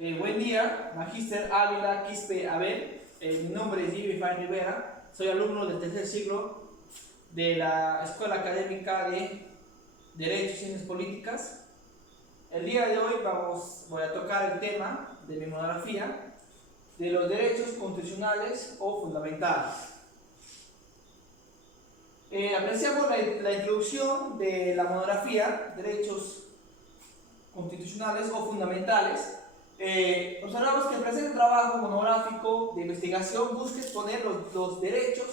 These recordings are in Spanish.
Buen día, Magíster Ávila Quispe Abel. Mi nombre es Jimmy Fain Rivera. Soy alumno del tercer ciclo de la Escuela Académica de Derecho y Ciencias Políticas. El día de hoy voy a tocar el tema de mi monografía de los derechos constitucionales o fundamentales. Apreciamos la introducción de la monografía, derechos constitucionales o fundamentales. Observamos que el presente trabajo monográfico de investigación busca exponer los derechos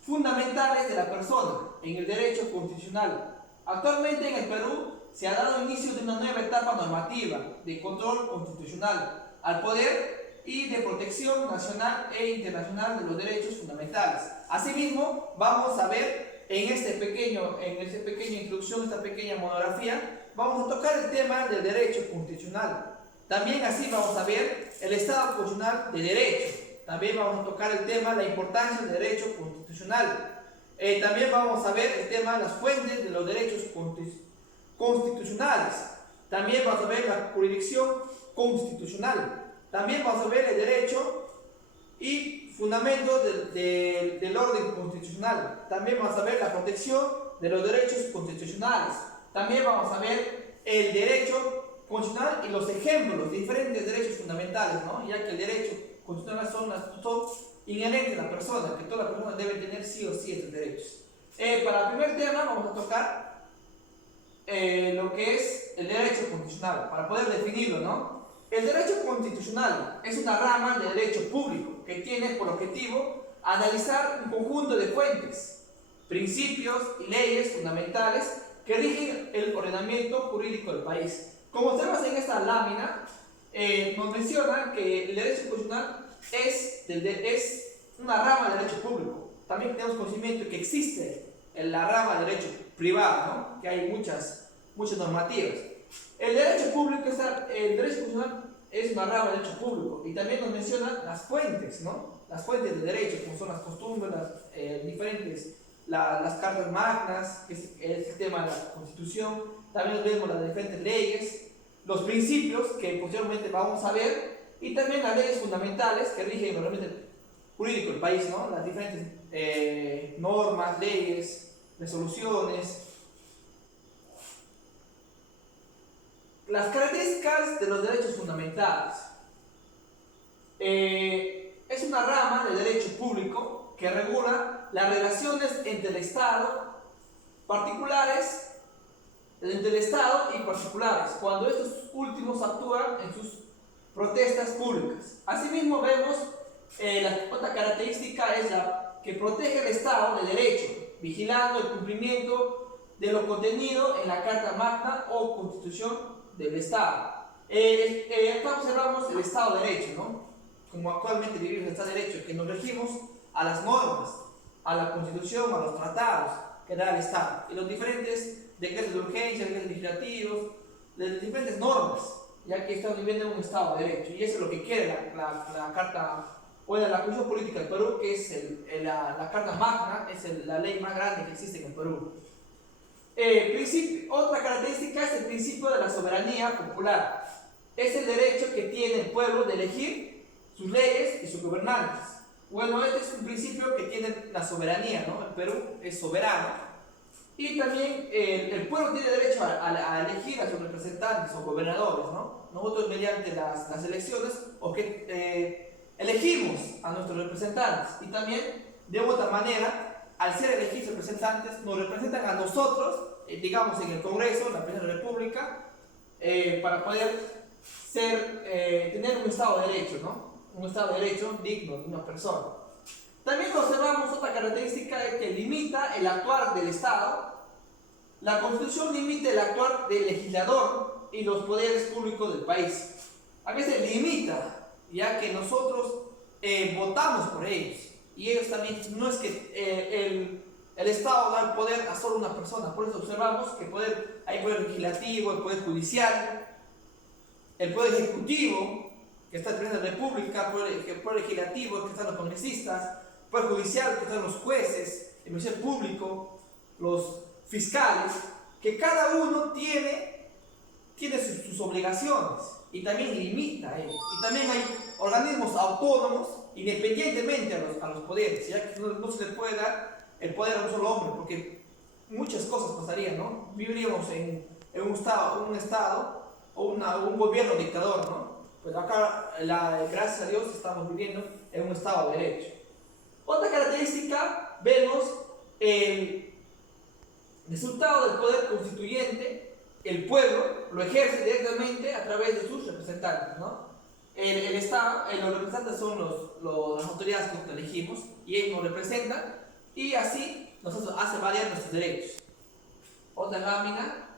fundamentales de la persona en el derecho constitucional. Actualmente en el Perú se ha dado inicio de una nueva etapa normativa de control constitucional al poder y de protección nacional e internacional de los derechos fundamentales. Asimismo, vamos a ver en esta pequeña introducción, esta pequeña monografía, vamos a tocar el tema del derecho constitucional. También así vamos a ver el Estado constitucional de derecho. También vamos a tocar el tema de la importancia del derecho constitucional. También vamos a ver el tema de las fuentes de los derechos constitucionales. También vamos a ver la jurisdicción constitucional. También vamos a ver el derecho y fundamentos del orden constitucional. También vamos a ver la protección de los derechos constitucionales. También vamos a ver el derecho constitucional y los ejemplos, los diferentes derechos fundamentales, ¿no? Ya que el derecho constitucional son inherentes a la persona, que toda persona debe tener sí o sí estos derechos. Para el primer tema vamos a tocar lo que es el derecho constitucional, para poder definirlo, ¿no? El derecho constitucional es una rama del derecho público que tiene por objetivo analizar un conjunto de fuentes, principios y leyes fundamentales que rigen el ordenamiento jurídico del país. Como observas en esta lámina, nos menciona que el derecho constitucional es una rama del derecho público. También tenemos conocimiento que existe en la rama del derecho privado, ¿no? Que hay muchas normativas. El derecho constitucional es una rama del derecho público y también nos menciona las fuentes, ¿no? Las fuentes del derecho, como son las costumbres, las cartas magnas, que es el tema de la Constitución. También vemos las diferentes leyes, los principios que posteriormente vamos a ver, y también las leyes fundamentales que rigen el ordenamiento jurídico del país, ¿no? Las diferentes normas, leyes, resoluciones. Las características de los derechos fundamentales. Es una rama del derecho público que regula las relaciones entre el Estado y particulares, cuando estos últimos actúan en sus protestas públicas. Asimismo vemos otra característica es la que protege el Estado de Derecho, vigilando el cumplimiento de lo contenido en la Carta Magna o Constitución del Estado. Acá observamos el Estado de Derecho, ¿no? Como actualmente vivimos el Estado de Derecho, que nos regimos a las normas, a la Constitución, a los tratados que da el Estado, y los diferentes decretos de urgencia, decretos legislativos, de diferentes normas, ya que estamos viviendo en un Estado de Derecho, y eso es lo que quiere la Carta, o la Constitución Política del Perú, que es la Carta Magna, es la ley más grande que existe en el Perú. Otra característica es el principio de la soberanía popular. Es el derecho que tiene el pueblo de elegir sus leyes y sus gobernantes. Bueno, este es un principio que tiene la soberanía, ¿no? El Perú es soberano. Y también el pueblo tiene derecho a elegir a sus representantes o gobernadores, ¿no? Nosotros mediante las elecciones elegimos a nuestros representantes, y también de otra manera, al ser elegidos representantes, nos representan a nosotros, digamos en el Congreso, en la Presidencia de la República, para poder tener un Estado de Derecho, ¿no? Un Estado de Derecho digno de una persona. También observamos otra característica que limita el actuar del Estado. La Constitución limita el actuar del legislador y los poderes públicos del país. A veces limita, ya que nosotros votamos por ellos, y ellos también, no es que el Estado da el poder a solo una persona. Por eso observamos que hay poder legislativo, el poder judicial, el poder ejecutivo, que está el presidente de la República, el poder legislativo, que están los congresistas, el poder judicial, que están los jueces, el Ministerio Público, los fiscales, que cada uno tiene sus obligaciones. y también limita a ellos. Y también hay organismos autónomos independientemente a los poderes, ya que no se le puede dar el poder a un solo hombre, porque muchas cosas pasarían, ¿no? Viviríamos en un estado o un gobierno dictador, ¿no? Pues acá, gracias a Dios, estamos viviendo en un estado de derecho. Otra característica, vemos el resultado del poder constituyente, el pueblo lo ejerce directamente a través de sus representantes, ¿no? El Estado, los representantes son las autoridades que nosotros elegimos y ellos nos representan y así nosotros hace variar nuestros derechos. Otra lámina.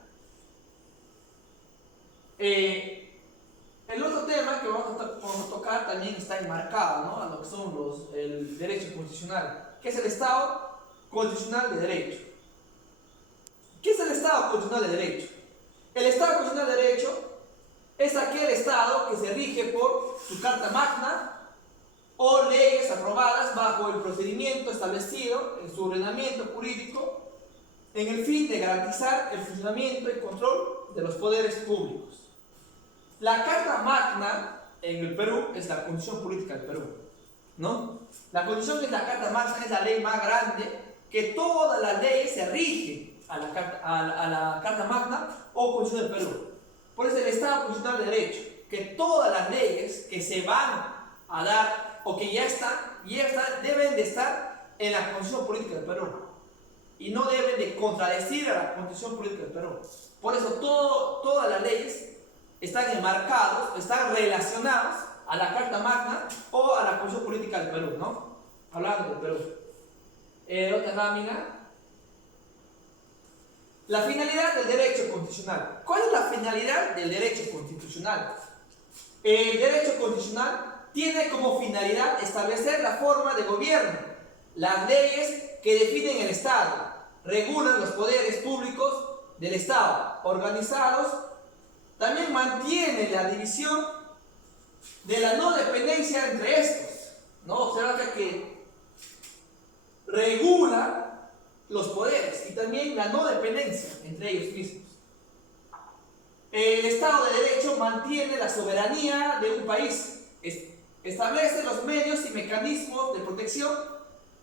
El otro tema que vamos a tocar también está enmarcado, ¿no?, a lo que son el derecho constitucional, que es el Estado constitucional de derecho. ¿Qué es el Estado constitucional de derecho? El Estado constitucional de derecho es aquel Estado que se rige por su Carta Magna o leyes aprobadas bajo el procedimiento establecido en su ordenamiento jurídico en el fin de garantizar el funcionamiento y control de los poderes públicos. La Carta Magna en el Perú es la Constitución Política del Perú, ¿no? La Constitución es la Carta Magna, es la ley más grande, que todas las leyes se rigen a la Carta Magna o Constitución del Perú. Por eso el Estado constitucional de derecho, que todas las leyes que se van a dar o que ya están deben de estar en la Constitución Política del Perú y no deben de contradecir a la Constitución Política del Perú. Por eso todas las leyes están enmarcados, están relacionados a la Carta Magna o a la Constitución Política del Perú, ¿no? Hablando del Perú. Otra lámina. La finalidad del derecho constitucional. ¿Cuál es la finalidad del derecho constitucional? El derecho constitucional tiene como finalidad establecer la forma de gobierno, las leyes que definen el Estado, regulan los poderes públicos del Estado, organizados. También mantiene la división de la no dependencia entre estos, ¿no? Observa que regula los poderes y también la no dependencia entre ellos mismos. El Estado de Derecho mantiene la soberanía de un país, establece los medios y mecanismos de protección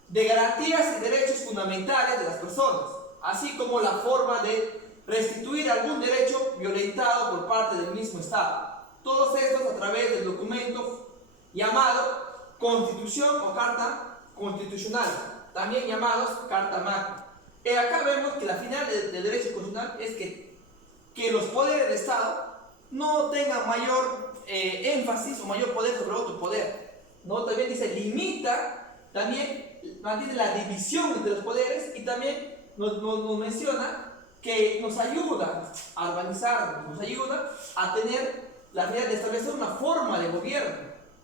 de garantías y derechos fundamentales de las personas, así como la forma de restituir algún derecho violentado por parte del mismo Estado. Todos estos a través del documento llamado Constitución o Carta Constitucional, también llamados Carta Magna. Acá vemos que la final del derecho constitucional es que los poderes del Estado no tengan mayor énfasis o mayor poder sobre otro poder, ¿no? También dice limita, también mantiene la división entre los poderes y también nos menciona que nos ayuda a organizarnos, nos ayuda a tener la idea de establecer una forma de gobierno,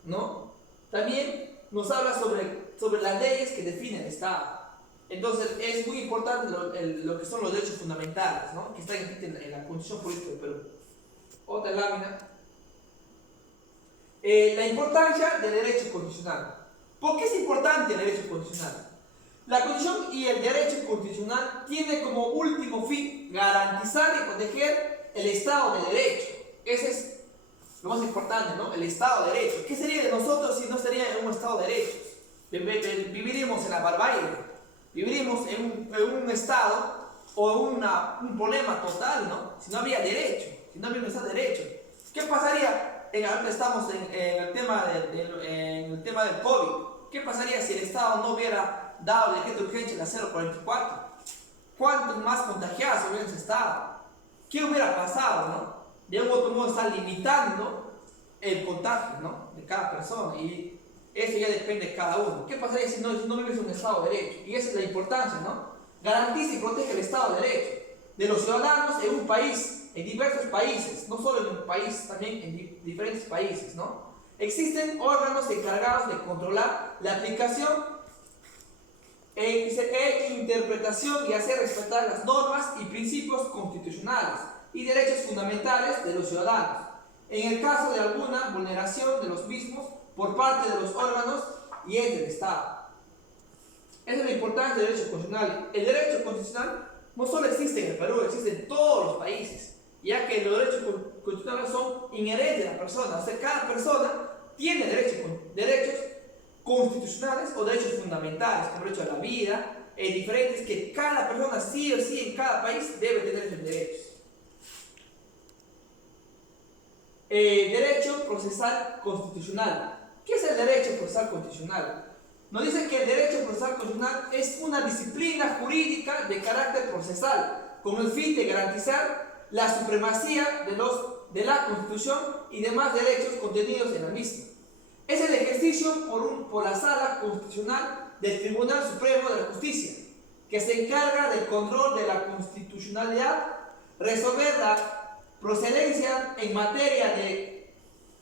¿no? También nos habla sobre las leyes que definen el Estado. Entonces es muy importante lo que son los derechos fundamentales, ¿no?, que están en la Constitución Política del Perú. Otra lámina. La importancia del derecho constitucional. ¿Por qué es importante el derecho constitucional? La Constitución y el derecho constitucional tiene como último fin garantizar y proteger el Estado de Derecho. Ese es lo más importante, ¿no? El Estado de Derecho. ¿Qué sería de nosotros si no sería un Estado de Derecho? Viviríamos en la barbarie. Viviríamos en un estado o un problema total, ¿no? Si no había derecho, si no había un Estado de Derecho. ¿Qué pasaría? Ahora estamos en el tema del COVID. ¿Qué pasaría si el Estado no hubiera dado el decreto de urgencia de la 044? ¿Cuántos más contagiados hubieran estado? ¿Qué hubiera pasado, no? De un otro modo está limitando el contagio, ¿no?, de cada persona, y eso ya depende de cada uno. ¿Qué pasaría si no vives un Estado de Derecho? Y esa es la importancia, ¿no? Garantiza y protege el Estado de Derecho de los ciudadanos en un país, en diversos países, no solo en un país, también en diferentes países, ¿no? Existen órganos encargados de controlar la aplicación e interpretación y hacer respetar las normas y principios constitucionales y derechos fundamentales de los ciudadanos, en el caso de alguna vulneración de los mismos por parte de los órganos y entes del Estado. Esa es la importancia del derecho constitucional. El derecho constitucional no solo existe en el Perú, existe en todos los países, ya que los derechos constitucionales son inherentes a la persona. O sea, cada persona tiene derechos constitucionales o derechos fundamentales, como el derecho a la vida, diferentes, que cada persona sí o sí en cada país debe tener esos derechos. Derecho procesal constitucional. ¿Qué es el derecho procesal constitucional? Nos dice que el derecho procesal constitucional es una disciplina jurídica de carácter procesal, con el fin de garantizar la supremacía de la Constitución y demás derechos contenidos en la misma. Es el ejercicio por la Sala Constitucional del Tribunal Supremo de la Justicia, que se encarga del control de la constitucionalidad, resolver la procedencia en materia de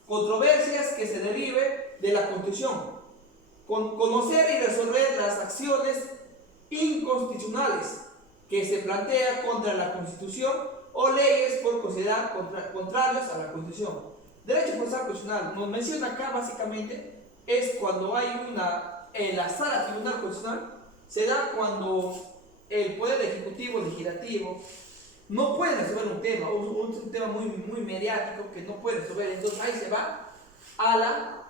controversias que se derive de la Constitución, conocer y resolver las acciones inconstitucionales que se plantea contra la Constitución o leyes por considerar contrarios a la Constitución. Derecho procesal constitucional nos menciona acá básicamente es cuando hay en la sala tribunal constitucional se da cuando el poder ejecutivo, legislativo no puede resolver un tema, un tema muy mediático que no puede resolver, entonces ahí se va a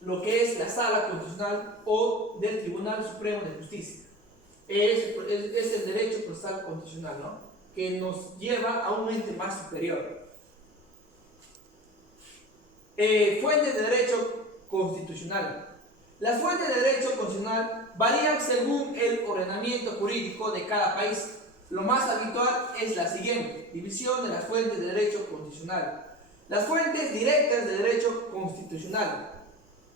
lo que es la sala constitucional o del Tribunal Supremo de Justicia. Es el derecho procesal constitucional, ¿no? Que nos lleva a un ente más superior. Fuentes de derecho constitucional. Las fuentes de derecho constitucional varían según el ordenamiento jurídico de cada país. Lo más habitual es la siguiente: división de las fuentes de derecho constitucional. Las fuentes directas de derecho constitucional.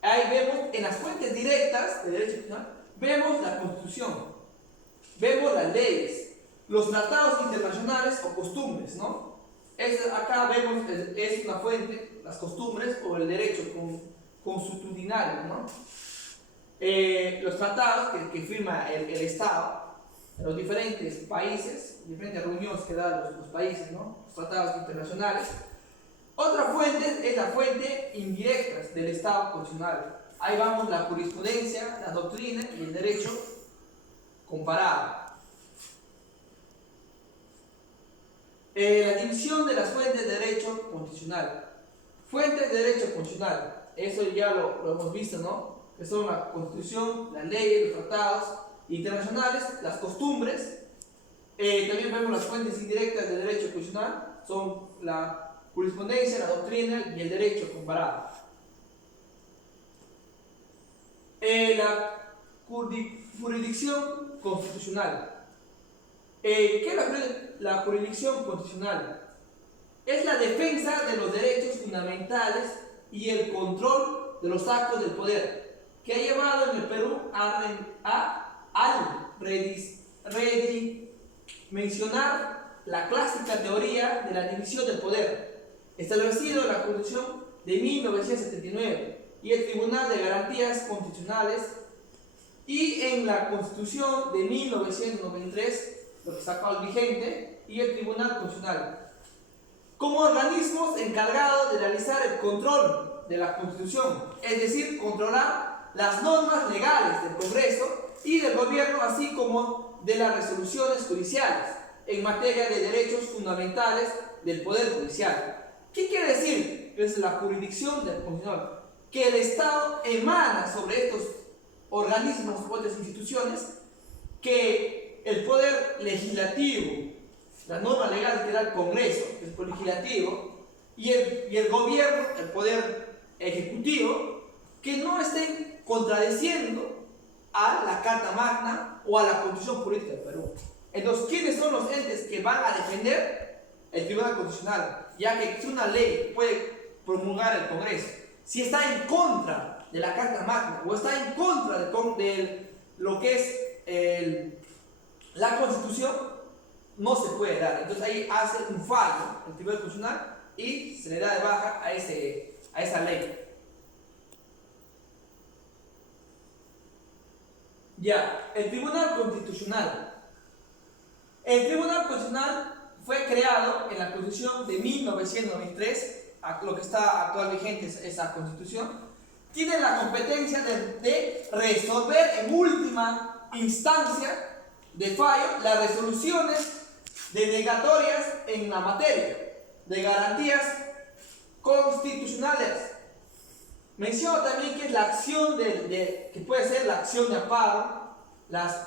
Ahí vemos, en las fuentes directas de derecho constitucional, vemos la Constitución, vemos las leyes, los tratados internacionales o costumbres, ¿no? Acá vemos, es una fuente, las costumbres o el derecho consuetudinario, ¿no? Los tratados que firma el Estado, los diferentes países, diferentes reuniones que dan los países, ¿no? Los tratados internacionales. Otra fuente es la fuente indirecta del Estado constitucional. Ahí vamos la jurisprudencia, la doctrina y el derecho comparado. La división de las fuentes de derecho constitucional. Fuentes de derecho constitucional, eso ya lo hemos visto, ¿no? Que son la Constitución, las leyes, los tratados internacionales, las costumbres. También vemos las fuentes indirectas de derecho constitucional, son la jurisprudencia, la doctrina y el derecho comparado. La jurisdicción constitucional. ¿Qué es la jurisdicción constitucional? Es la defensa de los derechos fundamentales y el control de los actos del poder, que ha llevado en el Perú al redimensionar la clásica teoría de la división del poder, establecido en la Constitución de 1979 y el Tribunal de Garantías Constitucionales, y en la Constitución de 1993, lo que está actual vigente, y el Tribunal Constitucional, como organismos encargados de realizar el control de la Constitución, es decir, controlar las normas legales del Congreso y del Gobierno, así como de las resoluciones judiciales en materia de derechos fundamentales del Poder Judicial. ¿Qué quiere decir? Es la jurisdicción del Constitucional, que el Estado emana sobre estos organismos o otras instituciones, que el Poder Legislativo, la norma legal que da el Congreso, que es el Poder Legislativo, y el Gobierno, el Poder Ejecutivo, que no estén contradiciendo a la Carta Magna o a la Constitución Política del Perú. Entonces, ¿quiénes son los entes que van a defender el Tribunal Constitucional? Ya que si una ley puede promulgar el Congreso, si está en contra de la Carta Magna o está en contra de lo que es la Constitución, no se puede dar. Entonces ahí hace un fallo el Tribunal Constitucional y se le da de baja a esa ley. Ya, el Tribunal Constitucional. El Tribunal Constitucional fue creado en la Constitución de 1993, lo que está actual vigente es esa Constitución. Tiene la competencia de resolver en última instancia de fallo las resoluciones denegatorias en la materia. de garantías constitucionales. Menciono también que es la acción que puede ser la acción de amparo, las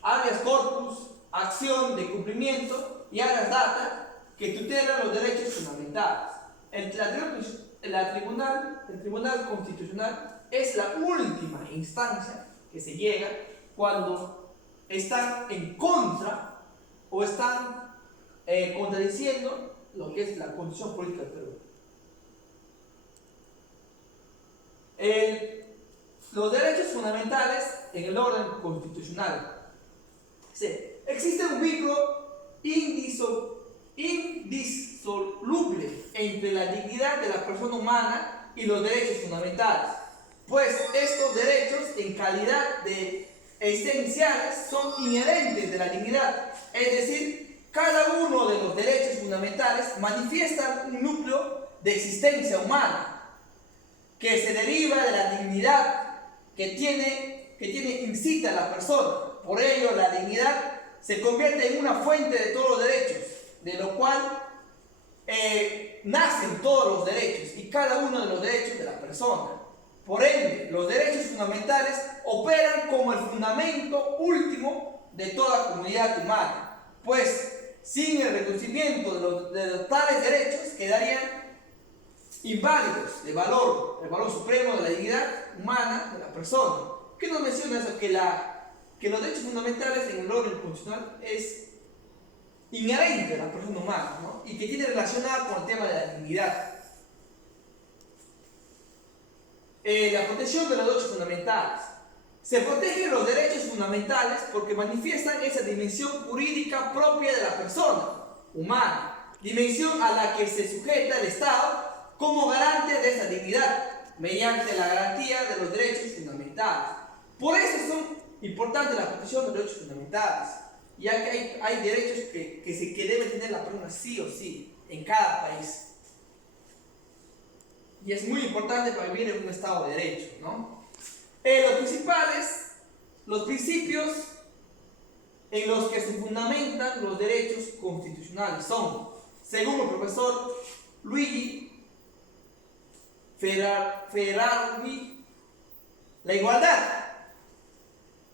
habeas corpus, acción de cumplimiento y habeas data que tutelan los derechos fundamentales. El Tribunal Constitucional es la última instancia que se llega cuando están en contra o están contradiciendo lo que es la constitución política del Perú. Los derechos fundamentales en el orden constitucional. Existe un vínculo indisoluble entre la dignidad de la persona humana y los derechos fundamentales, pues estos derechos en calidad de esenciales son inherentes de la dignidad, es decir, cada uno de los derechos fundamentales manifiesta un núcleo de existencia humana que se deriva de la dignidad que tiene incita a la persona. Por ello, la dignidad se convierte en una fuente de todos los derechos, de lo cual nacen todos los derechos y cada uno de los derechos de la persona. Por ende, los derechos fundamentales operan como el fundamento último de toda comunidad humana, pues sin el reconocimiento de los tales derechos quedarían inválidos el valor supremo de la dignidad humana de la persona. ¿Qué nos menciona eso? Que los derechos fundamentales en el orden constitucional es inherente a la persona humana, ¿no? Y que tiene relacionada con el tema de la dignidad. La protección de los derechos fundamentales. Se protegen los derechos fundamentales porque manifiestan esa dimensión jurídica propia de la persona humana, dimensión a la que se sujeta el Estado como garante de esa dignidad, mediante la garantía de los derechos fundamentales. Por eso son importantes la protección de los derechos fundamentales, ya que hay derechos que debe tener la persona sí o sí, en cada país. Y es muy importante para vivir en un Estado de Derecho, ¿no? Los principios en los que se fundamentan los derechos constitucionales son, según el profesor Luigi Ferrari, la igualdad.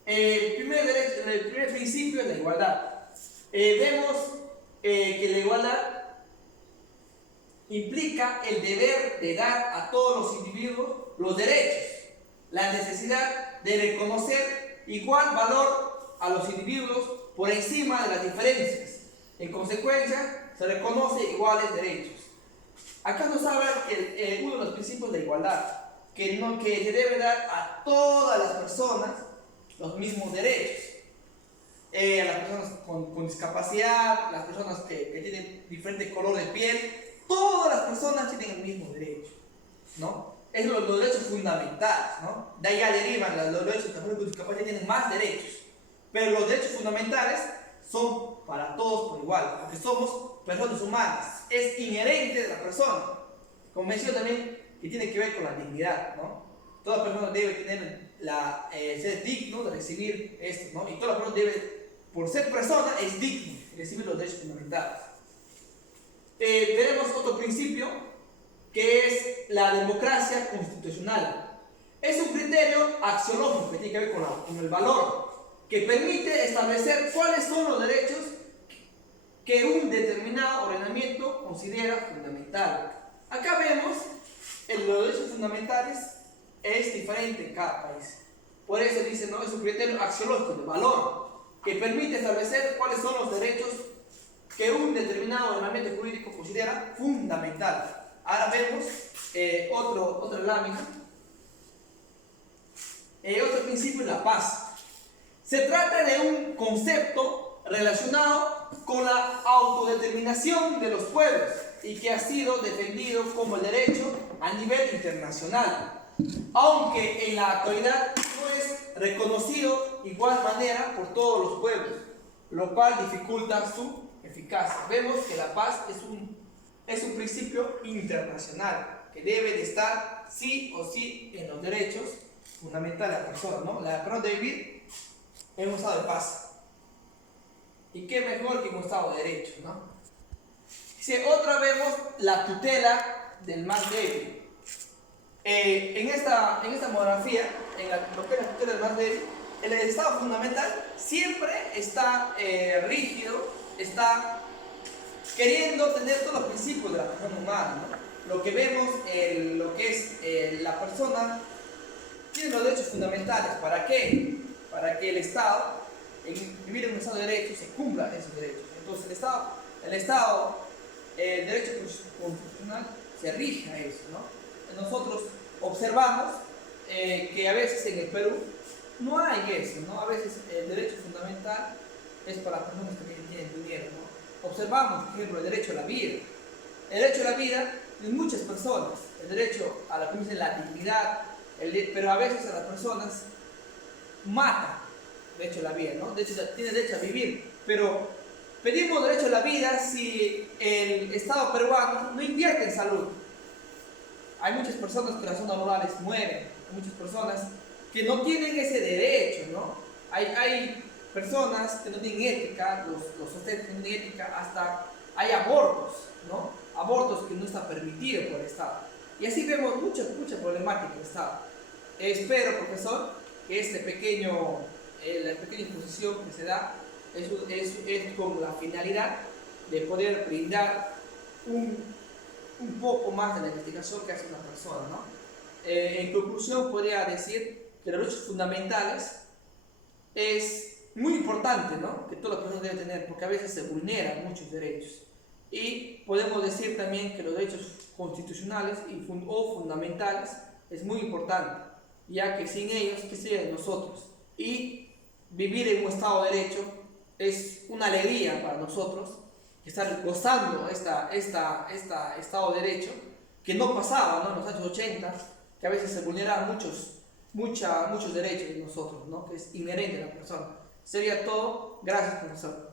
El primer principio es la igualdad. Vemos que la igualdad implica el deber de dar a todos los individuos los derechos, la necesidad de reconocer igual valor a los individuos por encima de las diferencias. En consecuencia, se reconoce iguales derechos. Acá nos habla que uno de los principios de igualdad, que se debe dar a todas las personas los mismos derechos. A las personas con discapacidad, las personas que tienen diferente color de piel, todas las personas tienen el mismo derecho, ¿no? Es los derechos fundamentales, ¿no? De ahí ya derivan los derechos que las personas con discapacidad tienen más derechos, pero los derechos fundamentales son para todos por igual, porque somos personas humanas, es inherente de la persona. Como menciono también que tiene que ver con la dignidad, ¿no? Toda persona debe tener ser digno de recibir esto, ¿no? Y toda persona debe, por ser persona, es digno de recibir los derechos fundamentales. Tenemos otro principio que es la democracia constitucional. Es un criterio axiológico que tiene que ver con el valor, que permite establecer cuáles son los derechos que un determinado ordenamiento considera fundamental. Acá vemos los derechos fundamentales es diferente en cada país. Por eso dice, ¿no? Es un criterio axiológico de valor que permite establecer cuáles son los derechos que un determinado ordenamiento jurídico considera fundamental. Ahora vemos otra lámina. Otro principio es la paz. Se trata de un concepto relacionado con la autodeterminación de los pueblos y que ha sido defendido como el derecho a nivel internacional, aunque en la actualidad no es reconocido de igual manera por todos los pueblos, lo cual dificulta su eficacia. Vemos que la paz es un principio internacional que debe de estar sí o sí en los derechos fundamentales de la persona, ¿no? La persona debe vivir en un estado de paz. Y qué mejor que un estado de derecho, ¿no? Dice, otra vemos la tutela del más débil. En esta monografía, lo que es la tutela del más débil, el Estado fundamental siempre está rígido, está queriendo tener todos los principios de la persona humana, ¿no? Lo que vemos, lo que es la persona, tiene los derechos fundamentales. ¿Para qué? Para que el Estado, vivir en un Estado de Derecho, se cumplan esos derechos. Entonces el derecho constitucional se rige a eso, ¿no? Nosotros observamos que a veces en el Perú no hay eso, ¿no? A veces el derecho fundamental es para las personas que tienen dinero, ¿no? Observamos, por ejemplo, el derecho a la vida. El derecho a la vida de muchas personas, el derecho a la dignidad, pero a veces a las personas matan derecho a la vida, ¿no? De hecho, tiene derecho a vivir, pero pedimos derecho a la vida si el Estado peruano no invierte en salud. Hay muchas personas que en las zonas rurales mueren, hay muchas personas que no tienen ese derecho, ¿no? Hay personas que no tienen ética, los socios que no tienen ética, hasta hay abortos, ¿no? Abortos que no está permitido por el Estado. Y así vemos mucha problemática en el Estado. Espero, profesor, que la pequeña exposición que se da es con la finalidad de poder brindar un poco más de la investigación que hace una persona, ¿no? En conclusión, podría decir que los derechos fundamentales es muy importante, ¿no? Que todas las personas deben tener, porque a veces se vulneran muchos derechos. Y podemos decir también que los derechos constitucionales o fundamentales es muy importante, ya que sin ellos, ¿qué sería de nosotros? Y vivir en un Estado de Derecho es una alegría para nosotros, estar gozando Estado de Derecho, que no pasaba, ¿no? En los años 80, que a veces se vulneraban muchos derechos de nosotros, ¿no? Que es inherente a la persona. Sería todo. Gracias, profesor.